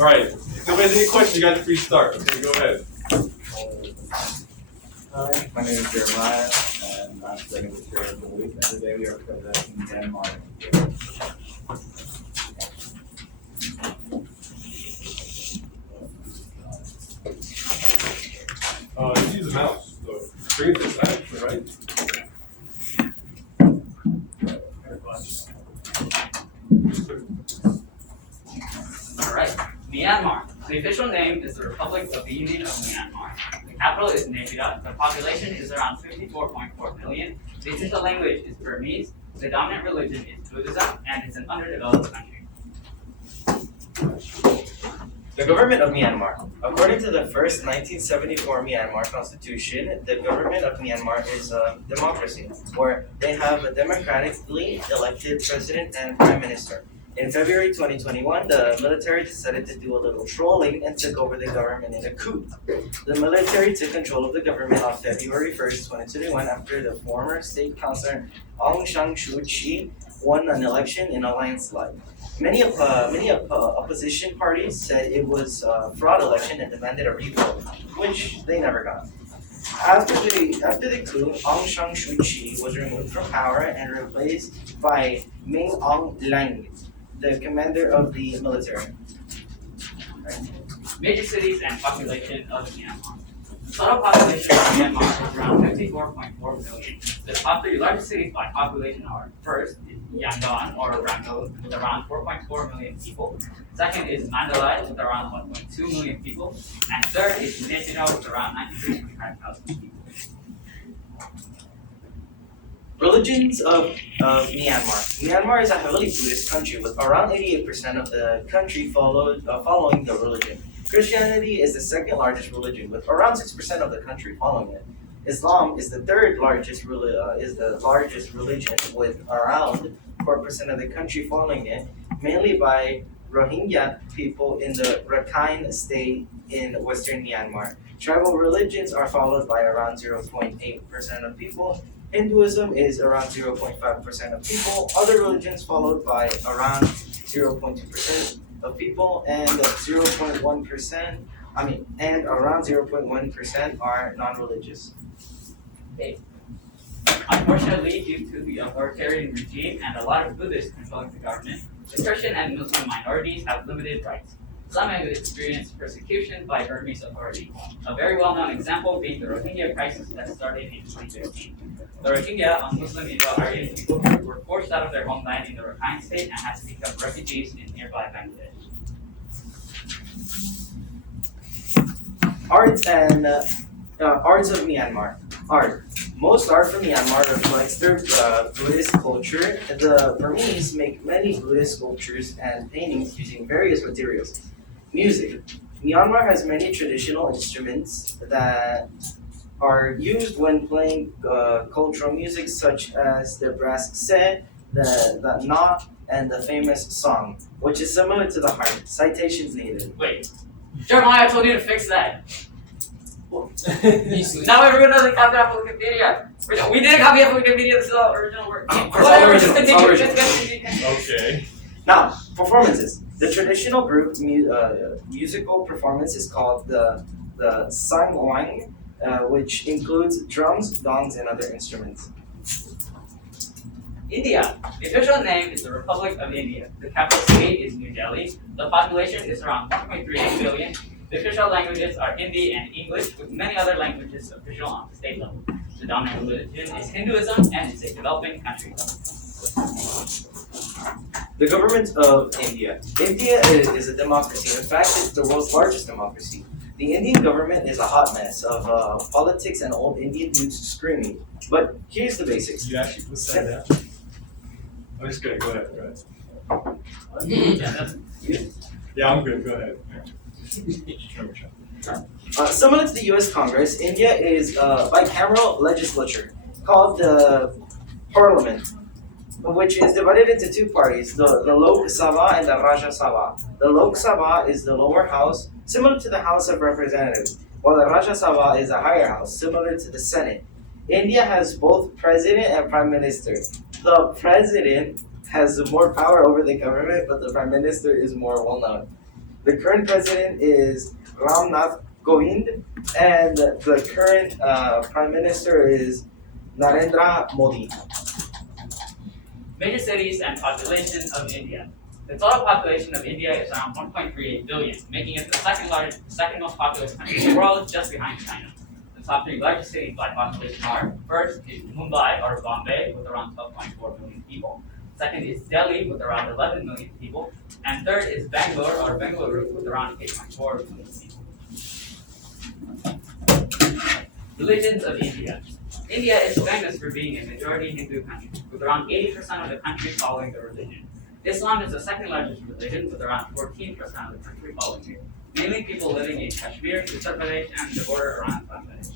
All right. If there's any questions, you guys are free to start. Okay, go ahead. Hi, my name is Jeremiah, and I'm studying with Shreyas for the week, and today we are presenting Myanmar. Just use the mouse. So bring it to the side, right? Alright, Myanmar. The official name is the Republic of the Union of Myanmar. The capital is Naypyidaw. The population is around 54.4 million. The official language is Burmese. The dominant religion is Buddhism, and it's an underdeveloped country. The government of Myanmar. According to the first 1974 Myanmar constitution, the government of Myanmar is a democracy, where they have a democratically elected president and prime minister. In February 2021, the military decided to do a little trolling and took over the government in a coup. The military took control of the government on February 1st, 2021, after the former state councillor Aung San Suu Kyi won an election in a landslide. Many opposition parties said it was a fraud election and demanded a revote, which they never got. After the coup, Aung San Suu Kyi was removed from power and replaced by Min Aung Hlaing, the commander of the military. Major cities and population of Myanmar. The total population of Myanmar is around 54.4 million. The top three largest cities by population are: first is Yangon or Rangoon with around 4.4 million people. Second is Mandalay with around 1.2 million people. And third is Naypyidaw with around 925,000 people. Religions of Myanmar. Myanmar is a heavily Buddhist country with around 88% of the country following the religion. Christianity is the second largest religion with around 6% of the country following it. Islam is the third largest religion with around 4% of the country following it, mainly by Rohingya people in the Rakhine state in western Myanmar. Tribal religions are followed by around 0.8% of people. Hinduism is around 0.5% of people. Other religions followed by around 0.2% of people, and 0.1%. And around 0.1% are non-religious. Unfortunately, due to the authoritarian regime and a lot of Buddhists controlling the government, the Christian and Muslim minorities have limited rights. Some have experienced persecution by Burmese authorities. A very well-known example being the Rohingya crisis that started in 2015. The Rohingya, a Muslim Indo-Aryan people group, were forced out of their homeland in the Rakhine state and had to become refugees in nearby Bangladesh. Arts of Myanmar. Art. Most art from Myanmar reflects their Buddhist culture. The Burmese make many Buddhist sculptures and paintings using various materials. Music. Myanmar has many traditional instruments that are used when playing cultural music, such as the brass se, the na, and the famous song, which is similar to the harp. Citations needed. Wait, Jeremiah told you to fix that. Now everyone knows the copy of Wikipedia. We did a copy of Wikipedia. This is all original work. Whatever, just continue. Okay. Now, performances. The traditional group musical performance is called the sangwang, which includes drums, gongs, and other instruments. India. The official name is the Republic of India. The capital city is New Delhi. The population is around 1.38 billion. The official languages are Hindi and English, with many other languages official on the state level. The dominant religion is Hinduism, and it's a developing country. The government of India. India is a democracy. In fact, it's the world's largest democracy. The Indian government is a hot mess of politics and old Indian dudes screaming. But here's the basics. You actually put that down? I'm just kidding. Go ahead. Yeah, I'm good. Go ahead. Similar to the U.S. Congress, India is a bicameral legislature called the Parliament, which is divided into two parties, the Lok Sabha and the Rajya Sabha. The Lok Sabha is the lower house, similar to the House of Representatives, while the Rajya Sabha is a higher house, similar to the Senate. India has both president and prime minister. The president has more power over the government, but the prime minister is more well known. The current president is Ram Nath Kovind, and the current prime minister is Narendra Modi. Major cities and population of India. The total population of India is around 1.38 billion, making it the second most populous country in the world, just behind China. The top three largest cities by population are: first is Mumbai or Bombay with around 12.4 million people. Second is Delhi with around 11 million people. And third is Bangalore or Bengaluru with around 8.4 million people. Religions of India. India is famous for being a majority Hindu country, with around 80% of the country following the religion. Islam is the second largest religion, with around 14% of the country following it, mainly people living in Kashmir, Uttar Pradesh, and the border around Bangladesh.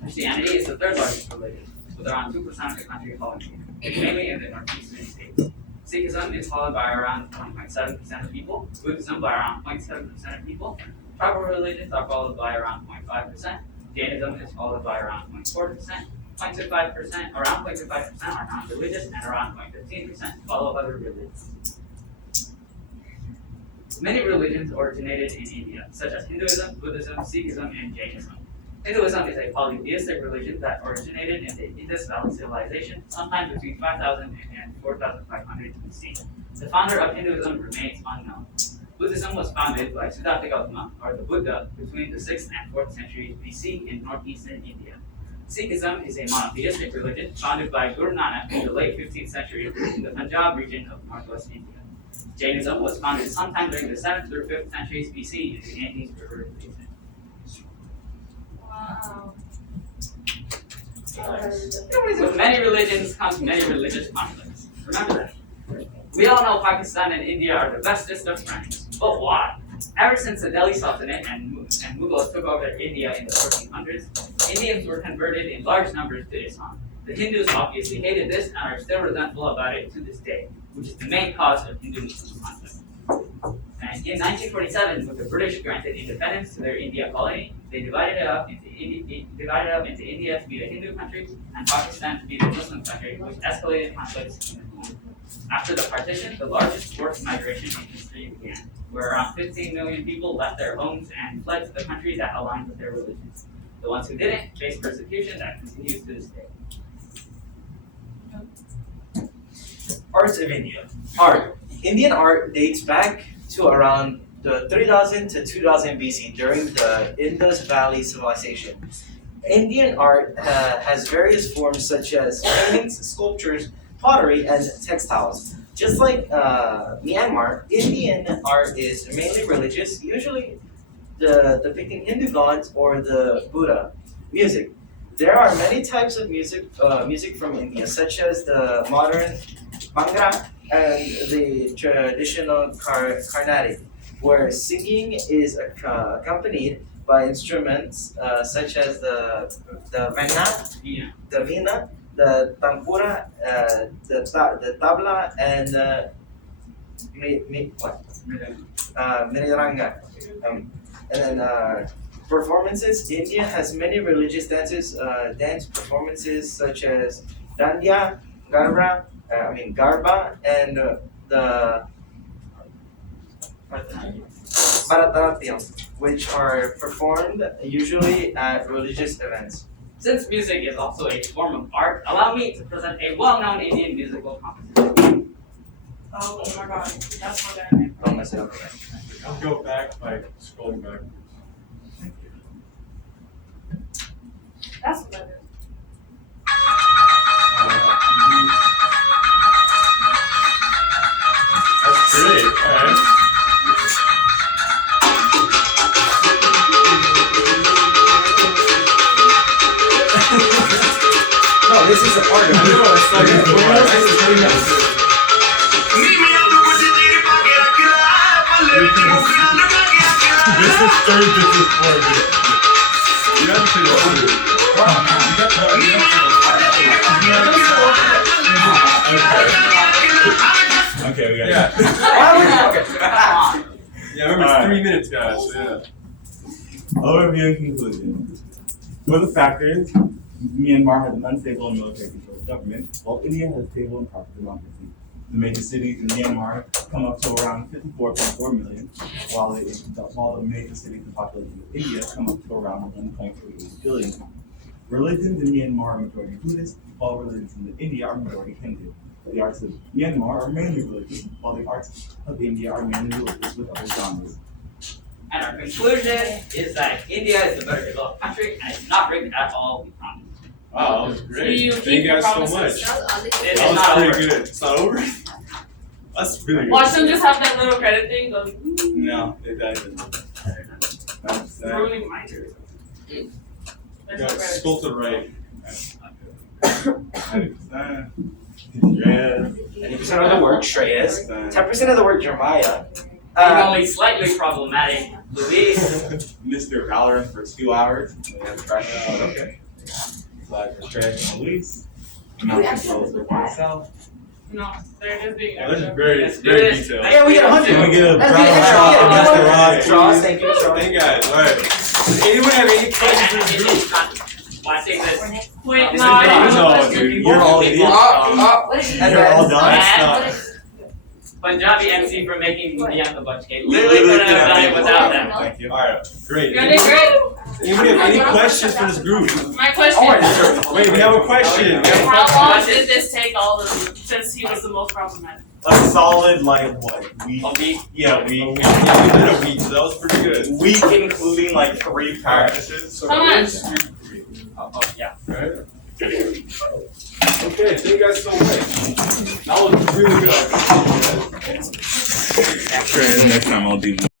Christianity is the third largest religion, with around 2% of the country following it, mainly in the northeastern states. Sikhism is followed by around 1.7% of people, Buddhism by around 0.7% of people, tribal religions are followed by around 0.5%, Jainism is followed by around 0.4%, 0.25%, around 0.25% are non-religious, and around 0.15% follow other religions. Many religions originated in India, such as Hinduism, Buddhism, Sikhism, and Jainism. Hinduism is a polytheistic religion that originated in the Indus Valley Civilization sometime between 5000 and 4500 BC. The founder of Hinduism remains unknown. Buddhism was founded by Siddhartha Gautama, or the Buddha, between the 6th and 4th centuries BC in northeastern India. Sikhism is a monotheistic religion founded by Guru Nanak in the late 15th century in the Punjab region of northwest India. Jainism was founded sometime during the 7th through 5th centuries BC in the Ganges River basin. Wow. With many religions comes many religious conflicts. Remember that. We all know Pakistan and India are the bestest of friends. But why? Ever since the Delhi Sultanate and Mughals took over India in the 1400s, Indians were converted in large numbers to Islam. The Hindus obviously hated this and are still resentful about it to this day, which is the main cause of Hindu-Muslim conflict. And in 1947, when the British granted independence to their India colony, they divided it up into India to be a Hindu country and Pakistan to be the Muslim country, which escalated conflicts in the region. After the partition, the largest forced migration in history began, where around 15 million people left their homes and fled to the country that aligned with their religions. The ones who didn't faced persecution that continues to this day. Arts of India. Art. Indian art dates back to around the 3000 to 2000 BC during the Indus Valley Civilization. Indian art has various forms such as paintings, sculptures, pottery, and textiles. Just like Myanmar, Indian art is mainly religious, usually depicting Hindu gods or the Buddha. Music. There are many types of music from India, such as the modern Bhangra and the traditional Carnatic, where singing is accompanied by instruments such as the veena, the tampura, the tabla, and miriranga. And then performances. India has many religious dance performances such as dandiya, garba, and the Bharatanatyam, which are performed usually at religious events. Since music is also a form of art, allow me to present a well-known Indian musical composition. Oh my god, that's what I meant. Oh, myself. I'll go back by scrolling back. That's what I meant. That's great. All right. No, this is a part of I it. know, it's like it's this is third, this is fourth. You have to do Okay, we got it. Yeah, remember it's 3 minutes, guys. So yeah. Overview and conclusion. For the factors, Myanmar has an unstable and military controlled government, while India has a stable and prosperous democracy. the major cities in Myanmar come up to around 54.4 million, while the major cities in population of India come up to around 1.38 billion. Religions in Myanmar are majority Buddhist, while religions in India are majority Hindu. The arts of Myanmar are mainly religious, while the arts of India are mainly religious with other genres. And our conclusion is that India is the better developed country and it's not rigged at all, we promise. Wow, that was Do great. you Thank keep you your guys so promises? much. It is That was not pretty over. good. It's not over? That's really good. Watch them just have that little credit thing go No, it doesn't. That's ruining my ears. You There's no got credits. scroll to the right. 90%. Yes. 90% of the word Shreyas, 10% of the word Jeremiah. And only slightly problematic, Luis. Mr. Valorant for 2 hours. We have fresh Okay. like Shreyas and Luis. Not controls with myself. No, they're just being Oh, this is extra. very, Let's do very this. detailed. Yeah, we get 100. Can we get a Let's round get of it. applause for Yeah, Mr. yeah, Ross, Ross, please? thank you, Mr. Ross. Hey guys, alright. Does anyone have any questions for this group? Well, I think that Wait, This no, is I not- don't No, know. dude. You're all idiots. And You're all then, done. That's Punjabi MC for making me on the bunch cake. We Literally literally couldn't have done it couldn't without them. Thank you. Alright, great. You're doing great. Anybody have any questions for this group? My question is, Wait, we have a question. how long did this take all of them since he was the most problematic? A solid, like, what, week? A week. Yeah, week. Yeah, we did a week, so that was pretty good. Week including like 3 practices. So How much? Oh, yeah. Alright. Okay, thank you guys so much. That was really good. Next time I'll do